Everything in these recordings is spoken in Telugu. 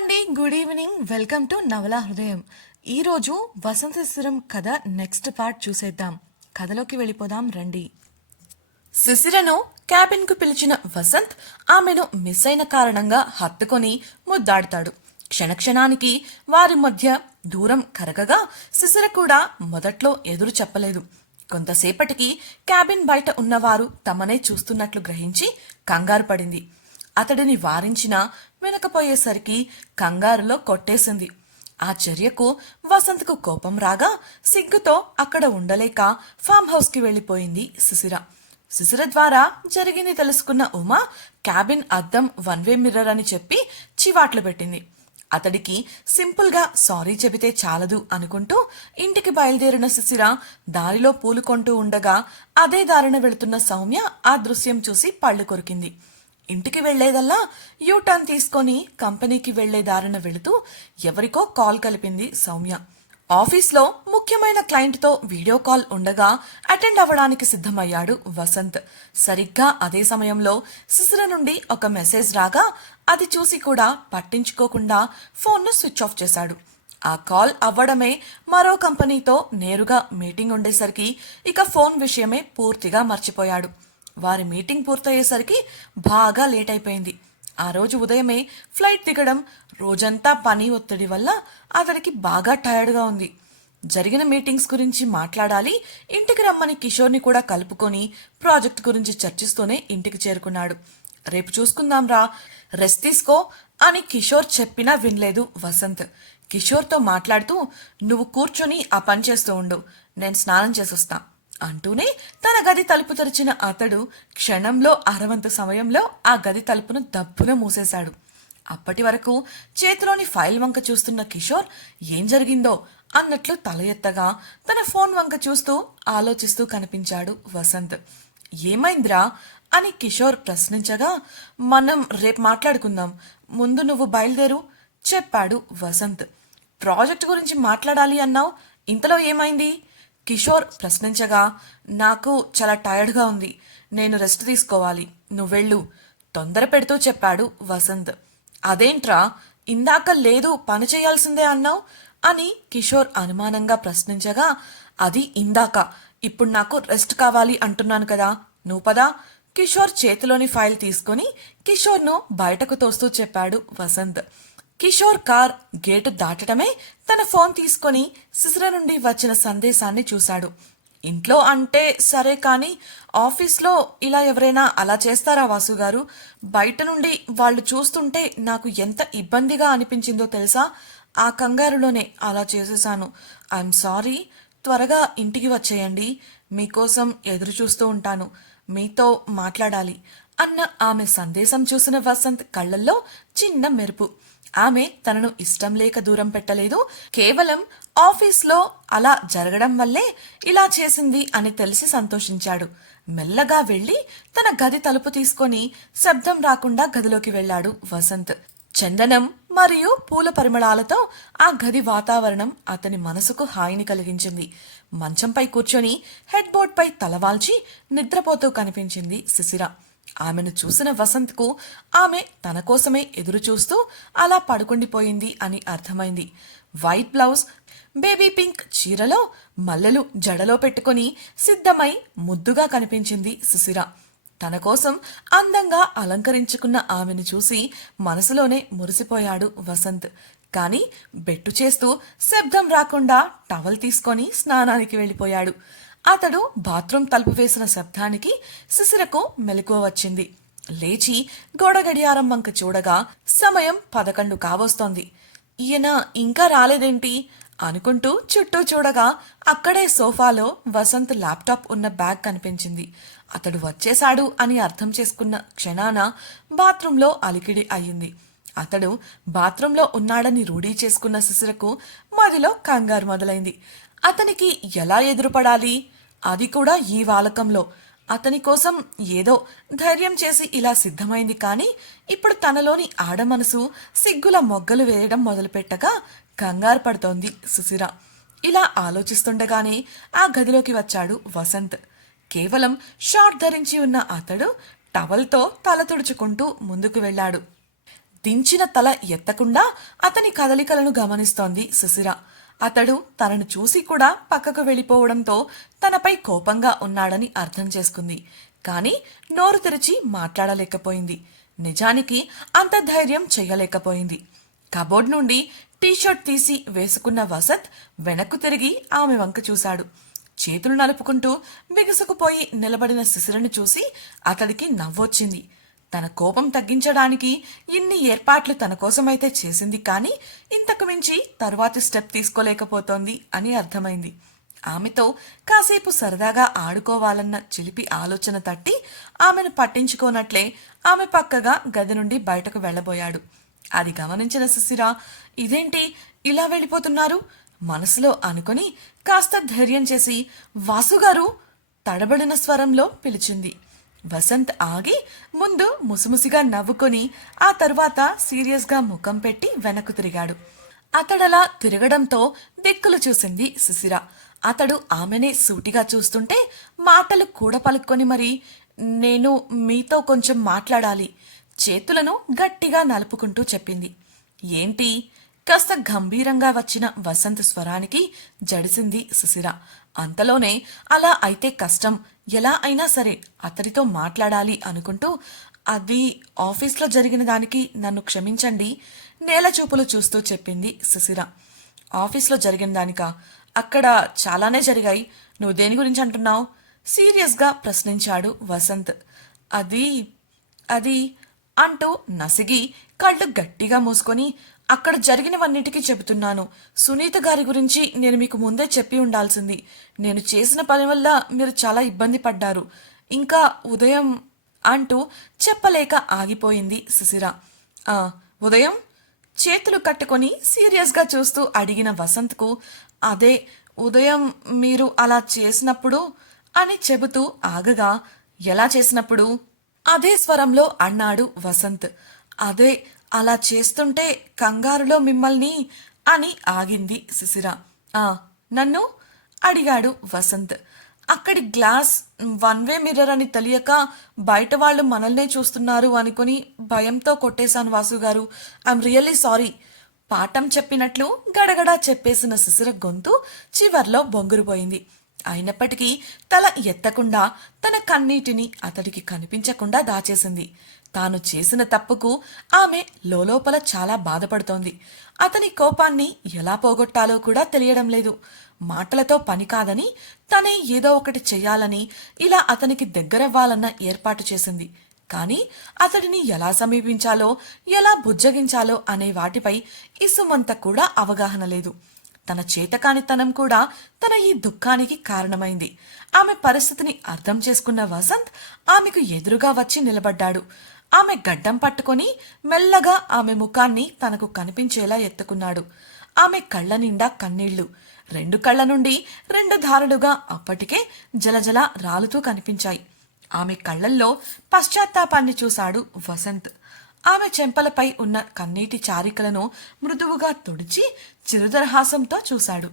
అండి. గుడ్ ఈవినింగ్ వెల్కమ్ టు నవల హృదయం ఈరోజు వసంత శిశిరం కథ నెక్స్ట్ పార్ట్ చూసేద్దాం. కథలోకి వెళ్ళిపోదాం రండి. శిశిరను క్యాబిన్కు పిలిచిన వసంత్ ఆమెను మిస్ అయిన కారణంగా హత్తుకొని ముద్దాడుతాడు. క్షణక్షణానికి వారి మధ్య దూరం కరగగా శిశిర కూడా మొదట్లో ఎదురు చెప్పలేదు. కొంతసేపటికి క్యాబిన్ బయట ఉన్నవారు తమనే చూస్తున్నట్లు గ్రహించి కంగారు పడింది. అతడిని వారించినా వినకపోయేసరికి కంగారులో కొట్టేసింది. ఆ చర్యకు వసంత్కు కోపం రాగా సిగ్గుతో అక్కడ ఉండలేక ఫామ్ హౌస్కి వెళ్ళిపోయింది శిశిర శిశిర ద్వారా జరిగింది తెలుసుకున్న ఉమా క్యాబిన్ అద్దం వన్ వే మిర్రర్ అని చెప్పి చివాట్లు పెట్టింది. అతడికి సింపుల్గా సారీ చెబితే చాలదు అనుకుంటూ ఇంటికి బయలుదేరిన శిశిర దారిలో పూలు కొంటూ ఉండగా అదే దారిన వెళుతున్న సౌమ్య ఆ దృశ్యం చూసి పళ్ళు కొరికింది. ఇంటికి వెళ్ళేదల్లా యూ టర్న్ తీసుకొని కంపెనీకి వెళ్ళే దారిన వెళుతూ ఎవరికో కాల్ కలిపింది సౌమ్య. ఆఫీస్లో ముఖ్యమైన క్లయింట్తో వీడియో కాల్ ఉండగా అటెండ్ అవ్వడానికి సిద్ధమయ్యాడు వసంత్. సరిగ్గా అదే సమయంలో సిసిర నుండి ఒక మెసేజ్ రాగా అది చూసి కూడా పట్టించుకోకుండా ఫోన్ను స్విచ్ ఆఫ్ చేశాడు. ఆ కాల్ అవ్వడమే మరో కంపెనీతో నేరుగా మీటింగ్ ఉండేసరికి ఇక ఫోన్ విషయమే పూర్తిగా మర్చిపోయాడు. వారి మీటింగ్ పూర్తయ్యేసరికి బాగా లేట్ అయిపోయింది. ఆ రోజు ఉదయమే ఫ్లైట్ దిగడం రోజంతా పని ఒత్తిడి వల్ల అతడికి బాగా టైర్డ్గా ఉంది. జరిగిన మీటింగ్స్ గురించి మాట్లాడాలి ఇంటికి రమ్మని కిషోర్ని కూడా కలుపుకొని ప్రాజెక్ట్ గురించి చర్చిస్తూనే ఇంటికి చేరుకున్నాడు. రేపు చూసుకుందాం రా రెస్ట్ తీసుకో అని కిషోర్ చెప్పినా వినలేదు వసంత్. కిషోర్తో మాట్లాడుతూ నువ్వు కూర్చొని ఆ పని చేస్తూ ఉండు నేను స్నానం చేసొస్తాను అంటూనే తన గది తలుపు తెరిచిన అతడు క్షణంలో అరవంత సమయంలో ఆ గది తలుపును దప్పున మూసేశాడు. అప్పటి వరకు చేతిలోని ఫైల్ వంక చూస్తున్న కిషోర్ ఏం జరిగిందో? అన్నట్లు తల ఎత్తగా తన ఫోన్ వంక చూస్తూ ఆలోచిస్తూ కనిపించాడు వసంత్. ఏమైందిరా? అని కిషోర్ ప్రశ్నించగా మనం రేపు మాట్లాడుకుందాం. ముందు నువ్వు బయలుదేరు చెప్పాడు వసంత్. ప్రాజెక్ట్ గురించి మాట్లాడాలి అన్నావు. ఇంతలో ఏమైంది? కిషోర్ ప్రశ్నించగా నాకు చాలా టైర్డ్గా ఉంది. నేను రెస్ట్ తీసుకోవాలి. నువ్వెళ్ళు తొందర పెడుతూ చెప్పాడు వసంత్. అదేంట్రా? ఇందాక లేదు పని చేయాల్సిందే అన్నావు? అని కిషోర్ అనుమానంగా ప్రశ్నించగా అది ఇందాక. ఇప్పుడు నాకు రెస్ట్ కావాలి అంటున్నాను కదా. నువ్వు పదా. కిషోర్ చేతిలోని ఫైల్ తీసుకుని కిషోర్ను బయటకు తోస్తూ చెప్పాడు వసంత్. కిషోర్ కార్ గేటు దాటడమే తన ఫోన్ తీసుకొని శిశిర నుండి వచ్చిన సందేశాన్ని చూశాడు. ఇంట్లో అంటే సరే కానీ ఆఫీస్లో ఇలా ఎవరైనా అలా చేస్తారా వాసు గారు? బయట నుండి వాళ్ళు చూస్తుంటే నాకు ఎంత ఇబ్బందిగా అనిపించిందో తెలుసా? ఆ కంగారులోనే అలా చేసేసాను ఐఎమ్ సారీ. త్వరగా ఇంటికి వచ్చేయండి. మీకోసం ఎదురు చూస్తూ ఉంటాను. మీతో మాట్లాడాలి అన్న ఆమె సందేశం చూసిన వసంత్ కళ్ళల్లో చిన్న మెరుపు. ఆమె తనను ఇష్టం లేక దూరం పెట్టలేదు. కేవలం ఆఫీస్లో అలా జరగడం వల్లే ఇలా చేసింది అని తెలిసి సంతోషించాడు. మెల్లగా వెళ్ళి తన గది తలుపు తీసుకొని శబ్దం రాకుండా గదిలోకి వెళ్ళాడు వసంత్. చందనం మరియు పూల పరిమళాలతో ఆ గది వాతావరణం అతని మనసుకు హాయిని కలిగించింది. మంచంపై కూర్చొని హెడ్ బోర్డ్పై తలవాల్చి నిద్రపోతూ కనిపించింది శిశిర ఆమెను చూసిన వసంత్కు ఆమె తన కోసమే ఎదురు చూస్తూ అలా పడుకుండిపోయింది అని అర్థమైంది. వైట్ బ్లౌజ్ బేబీ పింక్ చీరలో మల్లెలు జడలో పెట్టుకుని సిద్ధమై ముద్దుగా కనిపించింది సుశిర తన కోసం అందంగా అలంకరించుకున్న ఆమెను చూసి మనసులోనే మురిసిపోయాడు వసంత్. కానీ బెట్టు చేస్తూ శబ్దం రాకుండా టవల్ తీసుకొని స్నానానికి వెళ్ళిపోయాడు. అతడు బాత్రూమ్ తలుపు వేసిన శబ్దానికి శిశిరకు మెలకువ వచ్చింది. లేచి గోడ గడియారం వంక చూడగా సమయం పదకొండు కావస్తోంది. ఈయన ఇంకా రాలేదేంటి? అనుకుంటూ చుట్టూ చూడగా అక్కడే సోఫాలో వసంత్ ల్యాప్టాప్ ఉన్న బ్యాగ్ కనిపించింది. అతడు వచ్చేశాడు అని అర్థం చేసుకున్న క్షణాన బాత్రూంలో అలికిడి అయ్యింది. అతడు బాత్రూంలో ఉన్నాడని రూఢీ చేసుకున్న శిశిరకు మదిలో కంగారు మొదలైంది. అతనికి ఎలా ఎదురుపడాలి? అది కూడా ఈ వాలకంలో. అతని కోసం ఏదో ధైర్యం చేసి ఇలా సిద్ధమైంది కానీ ఇప్పుడు తనలోని ఆడమనసు సిగ్గుల మొగ్గలు వేయడం మొదలుపెట్టగా కంగారు పడుతోంది సుశిర ఇలా ఆలోచిస్తుండగానే ఆ గదిలోకి వచ్చాడు వసంత్. కేవలం షార్ట్ ధరించి ఉన్న అతడు టవల్తో తల తుడుచుకుంటూ ముందుకు వెళ్ళాడు. దించిన తల ఎత్తకుండా అతని కదలికలను గమనిస్తోంది సుశిర అతడు తనను చూసి కూడా పక్కకు వెళ్ళిపోవడంతో తనపై కోపంగా ఉన్నాడని అర్థం చేసుకుంది. కానీ నోరు తెరిచి మాట్లాడలేకపోయింది. నిజానికి అంత ధైర్యం చేయలేకపోయింది. కబోర్డ్ నుండి టీషర్ట్ తీసి వేసుకున్న వసత్ వెనక్కు తిరిగి ఆమె వంక చూశాడు. చేతులు నలుపుకుంటూ బిగుసుకుపోయి నిలబడిన శిశిరను చూసి అతడికి నవ్వొచ్చింది. తన కోపం తగ్గించడానికి ఇన్ని ఏర్పాట్లు తన కోసమైతే చేసింది కానీ ఇంతకు మించి తరువాతి స్టెప్ తీసుకోలేకపోతోంది అని అర్థమైంది. ఆమెతో కాసేపు సరదాగా ఆడుకోవాలన్న చిలిపి ఆలోచన తట్టి ఆమెను పట్టించుకోనట్లే ఆమె పక్కగా గది నుండి బయటకు వెళ్ళబోయాడు. అది గమనించిన సుశిర ఇదేంటి ఇలా వెళ్ళిపోతున్నారు? మనసులో అనుకుని కాస్త ధైర్యం చేసి వాసుగారు తడబడిన స్వరంలో పిలిచింది. వసంత్ ఆగి ముందు ముసిముసిగా నవ్వుకొని ఆ తర్వాత సీరియస్గా ముఖం పెట్టి వెనక్కు తిరిగాడు. అతడలా తిరగడంతో దిక్కులు చూసింది సుశిర అతడు ఆమెనే సూటిగా చూస్తుంటే మాటలు కూడా పలుక్కొని మరి నేను మీతో కొంచెం మాట్లాడాలి చేతులను గట్టిగా నలుపుకుంటూ చెప్పింది. ఏంటి? కాస్త గంభీరంగా వచ్చిన వసంత్ స్వరానికి జడిసింది సుశిర అంతలోనే అలా అయితే కష్టం. ఎలా అయినా సరే అతడితో మాట్లాడాలి అనుకుంటూ అది ఆఫీస్లో జరిగిన దానికి నన్ను క్షమించండి నేల చూపులు చూస్తూ చెప్పింది సుశిర ఆఫీస్లో జరిగిన దానికా? అక్కడ చాలానే జరిగాయి. నువ్వు దేని గురించి అంటున్నావు? సీరియస్గా ప్రశ్నించాడు వసంత్. అది అది అంటూ నసిగి కళ్ళు గట్టిగా మూసుకొని అక్కడ జరిగినవన్నిటికీ చెబుతున్నాను. సునీత గారి గురించి నేను మీకు ముందే చెప్పి ఉండాల్సింది. నేను చేసిన పని వల్ల మీరు చాలా ఇబ్బంది పడ్డారు. ఇంకా ఉదయం అంటూ చెప్పలేక ఆగిపోయింది సుశిర "ఆ, ఉదయం? చేతులు కట్టుకొని సీరియస్గా చూస్తూ అడిగిన వసంత్కు అదే ఉదయం మీరు అలా చేసినప్పుడు? అని చెబుతూ ఆగగా ఎలా చేసినప్పుడు? అదే స్వరంలో అన్నాడు వసంత్. అదే అలా చేస్తుంటే కంగారులో మిమ్మల్ని అని ఆగింది శిశిర ఆ నన్ను? అడిగాడు వసంత్. అక్కడి గ్లాస్ వన్ వే మిర్రర్ అని తెలియక బయట వాళ్ళు మనల్నే చూస్తున్నారు అనుకుని భయంతో కొట్టేశాను Vasu garu. I'm really sorry. పాఠం చెప్పినట్లు గడగడా చెప్పేసిన శిశిర గొంతు చివర్లో బొంగురుపోయింది. అయినప్పటికీ తల ఎత్తకుండా తన కన్నీటిని అతడికి కనిపించకుండా దాచేసింది. తాను చేసిన తప్పుకు ఆమె లోలోపల చాలా బాధపడుతోంది. అతని కోపాన్ని ఎలా పోగొట్టాలో కూడా తెలియడం లేదు. మాటలతో పని కాదని తనే ఏదో ఒకటి చెయ్యాలని ఇలా అతనికి దగ్గరవ్వాలన్న ఏర్పాటు చేసింది. కానీ అతడిని ఎలా సమీపించాలో ఎలా బుజ్జగించాలో అనే వాటిపై ఇసుమంత కూడా అవగాహన లేదు. తన చేతకానితనం కూడా తన ఈ దుఃఖానికి కారణమైంది. ఆమె పరిస్థితిని అర్థం చేసుకున్న వసంత్ ఆమెకు ఎదురుగా వచ్చి నిలబడ్డాడు. ఆమె గడ్డం పట్టుకొని మెల్లగా ఆమె ముఖాన్ని తనకు కనిపించేలా ఎత్తుకున్నాడు. ఆమె కళ్ళ నిండా కన్నీళ్ళు. రెండు కళ్ళ నుండి రెండు ధారలుగా అప్పటికే జలజల రాలుతూ కనిపించాయి. ఆమె కళ్ళల్లో పశ్చాత్తాపాన్ని చూశాడు వసంత్. ఆమె చెంపలపై ఉన్న కన్నీటి చారికలను మృదువుగా తుడిచి చిరుదరహాసంతో చూశాడు.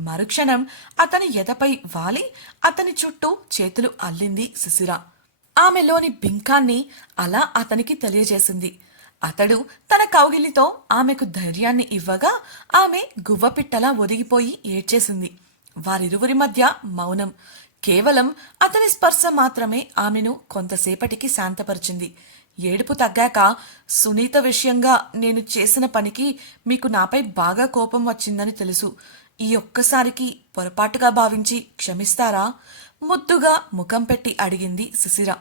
మరుక్షణం అతని ఎదపై వాలి అతని చుట్టూ చేతులు అల్లింది శిశిర ఆమెలోని బింకాన్ని అలా అతనికి తెలియజేసింది. అతడు తన కౌగిలితో ఆమెకు ధైర్యాన్ని ఇవ్వగా ఆమె గువ్వపిట్టలా ఒదిగిపోయి ఏడ్చేసింది. వారిరువురి మధ్య మౌనం. కేవలం అతని స్పర్శ మాత్రమే ఆమెను కొంతసేపటికి శాంతపరిచింది. ఏడుపు తగ్గాక సునీత విషయంగా నేను చేసిన పనికి మీకు నాపై బాగా కోపం వచ్చిందని తెలుసు. ఈ ఒక్కసారికి పొరపాటుగా భావించి క్షమిస్తారా? ముద్దుగా ముఖం పెట్టి అడిగింది శిశిర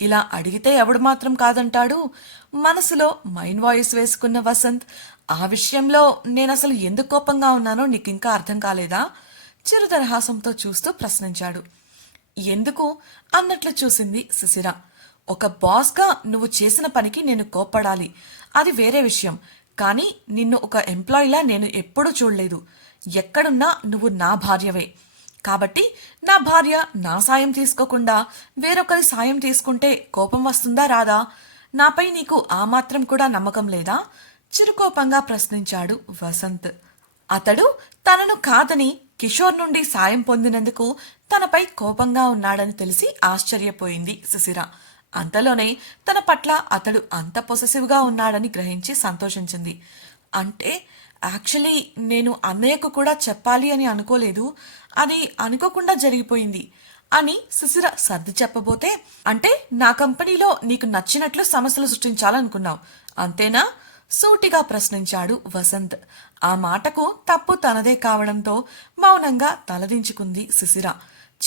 ఇలా అడిగితే ఎవడు మాత్రం కాదంటాడు? మనసులో మైండ్ వాయిస్ వేసుకున్న వసంత్ ఆ విషయంలో నేనసలు ఎందుకు కోపంగా ఉన్నానో నీకు ఇంకా అర్థం కాలేదా? చిరుదరహాసంతో చూస్తూ ప్రశ్నించాడు. ఎందుకు? అన్నట్లు చూసింది శిశిర ఒక బాస్గా నువ్వు చేసిన పనికి నేను కోప్పడాలి. అది వేరే విషయం. కానీ నిన్ను ఒక ఎంప్లాయీలా నేను ఎప్పుడూ చూడలేదు. ఎక్కడున్నా నువ్వు నా భార్యవే. కాబట్టి నా భార్య నా సాయం తీసుకోకుండా వేరొకరి సాయం తీసుకుంటే కోపం వస్తుందా రాదా? నాపై నీకు ఆ మాత్రం కూడా నమ్మకం లేదా? చిరుకోపంగా ప్రశ్నించాడు వసంత్. అతడు తనను కాదని కిషోర్ నుండి సాయం పొందినందుకు తనపై కోపంగా ఉన్నాడని తెలిసి ఆశ్చర్యపోయింది సుశిర అంతలోనే తన పట్ల అతడు అంత పొసెసివ్గా ఉన్నాడని గ్రహించి సంతోషించింది. అంటే యాక్చువల్లీ నేను అన్నయ్యకు కూడా చెప్పాలి అని అనుకోలేదు. అది అనుకోకుండా జరిగిపోయింది. అని సుశిర సర్ది చెప్పబోతే అంటే నా కంపెనీలో నీకు నచ్చినట్లు సమస్యలు సృష్టించాలనుకున్నావు. అంతేనా? సూటిగా ప్రశ్నించాడు వసంత్. ఆ మాటకు తప్పు తనదే కావడంతో మౌనంగా తలదించుకుంది సుశిర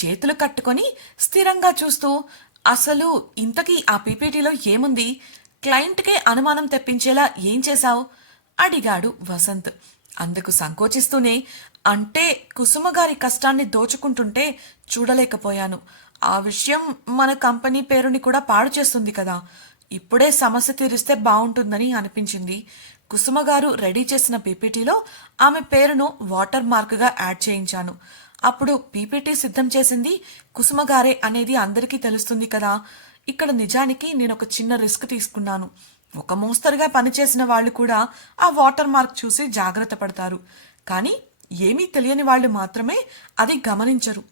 చేతులు కట్టుకొని స్థిరంగా చూస్తూ అసలు ఇంతకీ ఆ పీపీటీలో ఏముంది? క్లయింట్కే అనుమానం తెప్పించేలా ఏం చేశావు? అడిగాడు వసంత్. అందుకు సంకోచిస్తూనే అంటే కుసుమ గారి కష్టాన్ని దోచుకుంటుంటే చూడలేకపోయాను. ఆ విషయం మన కంపెనీ పేరుని కూడా పాడు చేస్తుంది కదా. ఇప్పుడే సమస్య తీరిస్తే బాగుంటుందని అనిపించింది. కుసుమ గారు రెడీ చేసిన పీపీటీలో ఆమె పేరును వాటర్ మార్క్గా యాడ్ చేయించాను. అప్పుడు పీపీటీ సిద్ధం చేసింది కుసుమ గారే అనేది అందరికీ తెలుస్తుంది కదా. ఇక్కడ నిజానికి నేను ఒక చిన్న రిస్క్ తీసుకున్నాను. ఒక మోస్తరుగా పనిచేసిన వాళ్ళు కూడా ఆ వాటర్ మార్క్ చూసి జాగ్రత్త పడతారు. కానీ ఏమీ తెలియని వాళ్ళు మాత్రమే అది గమనించరు.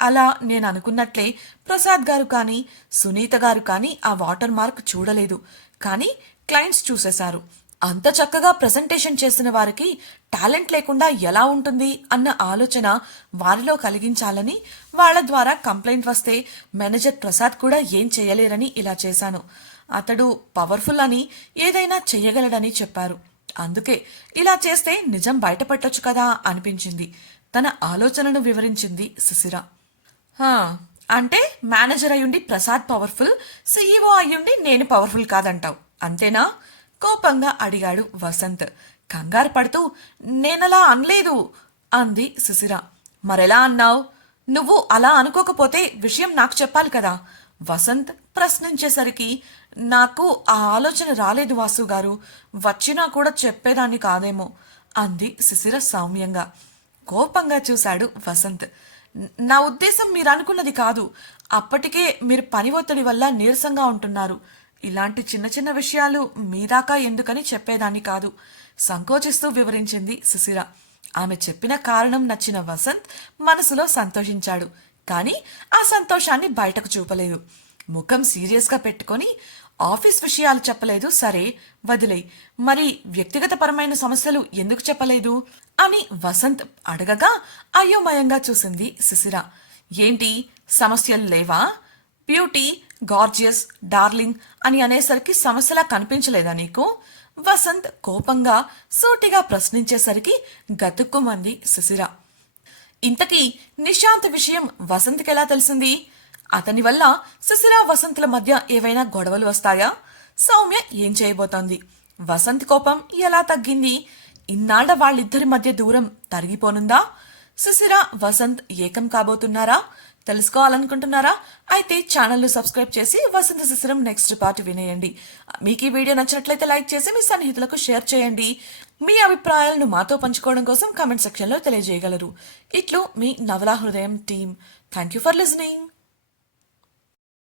అలా నేను అనుకున్నట్లే ప్రసాద్ గారు కానీ సునీత గారు కానీ ఆ వాటర్ మార్క్ చూడలేదు. కానీ క్లయింట్స్ చూసేశారు. అంత చక్కగా ప్రజెంటేషన్ చేసిన వారికి టాలెంట్ లేకుండా ఎలా ఉంటుంది అన్న ఆలోచన వారిలో కలిగించాలని వాళ్ళ ద్వారా కంప్లైంట్ వస్తే మేనేజర్ ప్రసాద్ కూడా ఏం చేయలేరని ఇలా చేశాను. అతడు పవర్ఫుల్ అని ఏదైనా చెయ్యగలడని చెప్పారు. అందుకే ఇలా చేస్తే నిజం బయటపట్టొచ్చు కదా అనిపించింది. తన ఆలోచనను వివరించింది సుశిర. అంటే మేనేజర్ అయ్యుండి ప్రసాద్ పవర్ఫుల్ సీఈఓ అయ్యుండి నేను పవర్ఫుల్ కాదంటావు. అంతేనా? కోపంగా అడిగాడు వసంత్. కంగారు పడుతూ నేనలా అనలేదు అంది సుశిర. మరెలా అన్నావు? నువ్వు అలా అనుకోకపోతే విషయం నాకు చెప్పాలి కదా. వసంత్ ప్రశ్నించేసరికి నాకు ఆ ఆలోచన రాలేదు వాసు గారు. వచ్చినా కూడా చెప్పేదాన్ని కాదేమో అంది శిశిర సౌమ్యంగా. కోపంగా చూశాడు వసంత్. నా ఉద్దేశం మీరు అనుకున్నది కాదు. అప్పటికే మీరు పని ఒత్తిడి వల్ల నీరసంగా ఉంటున్నారు. ఇలాంటి చిన్న చిన్న విషయాలు మీదాకా ఎందుకని చెప్పేదాన్ని కాదు సంకోచిస్తూ వివరించింది శిశిర ఆమె చెప్పిన కారణం నచ్చిన వసంత్ మనసులో సంతోషించాడు. కానీ ఆ సంతోషాన్ని బయటకు చూపలేదు. ముఖం సీరియస్గా పెట్టుకొని ఆఫీస్ విషయాలు చెప్పలేదు. సరే వదిలే. మరి వ్యక్తిగతపరమైన సమస్యలు ఎందుకు చెప్పలేదు? అని వసంత్ అడగగా అయోమయంగా చూసింది సుశిర ఏంటి? సమస్యలు లేవా? బ్యూటీ గార్జియస్ డార్లింగ్ అని అనేసరికి సమస్యలా కనిపించలేదా నీకు? వసంత్ కోపంగా సూటిగా ప్రశ్నించేసరికి గతుక్కుమంది శిశిర ఇంతకీ నిశాంత్ విషయం వసంత్కి ఎలా తెలిసింది? అతని వల్ల సుశీల వసంత్ల మధ్య ఏవైనా గొడవలు వస్తాయా? సౌమ్య ఏం చేయబోతోంది? వసంత్ కోపం ఎలా తగ్గింది? ఇన్నాళ్ళ వాళ్ళిద్దరి మధ్య దూరం తరిగిపోనుందా? సుశిర వసంత్ ఏకం కాబోతున్నారా? తెలుసుకోవాలనుకుంటున్నారా? అయితే ఛానల్ను సబ్స్క్రైబ్ చేసి వసంత శిశిరం నెక్స్ట్ పార్ట్ వినేయండి. మీకు ఈ వీడియో నచ్చినట్లయితే లైక్ చేసి మీ సన్నిహితులకు షేర్ చేయండి. మీ అభిప్రాయాలను మాతో పంచుకోవడం కోసం కామెంట్ సెక్షన్లో తెలియజేయగలరు. ఇట్లు మీ నవలా హృదయం team. Thank you for listening.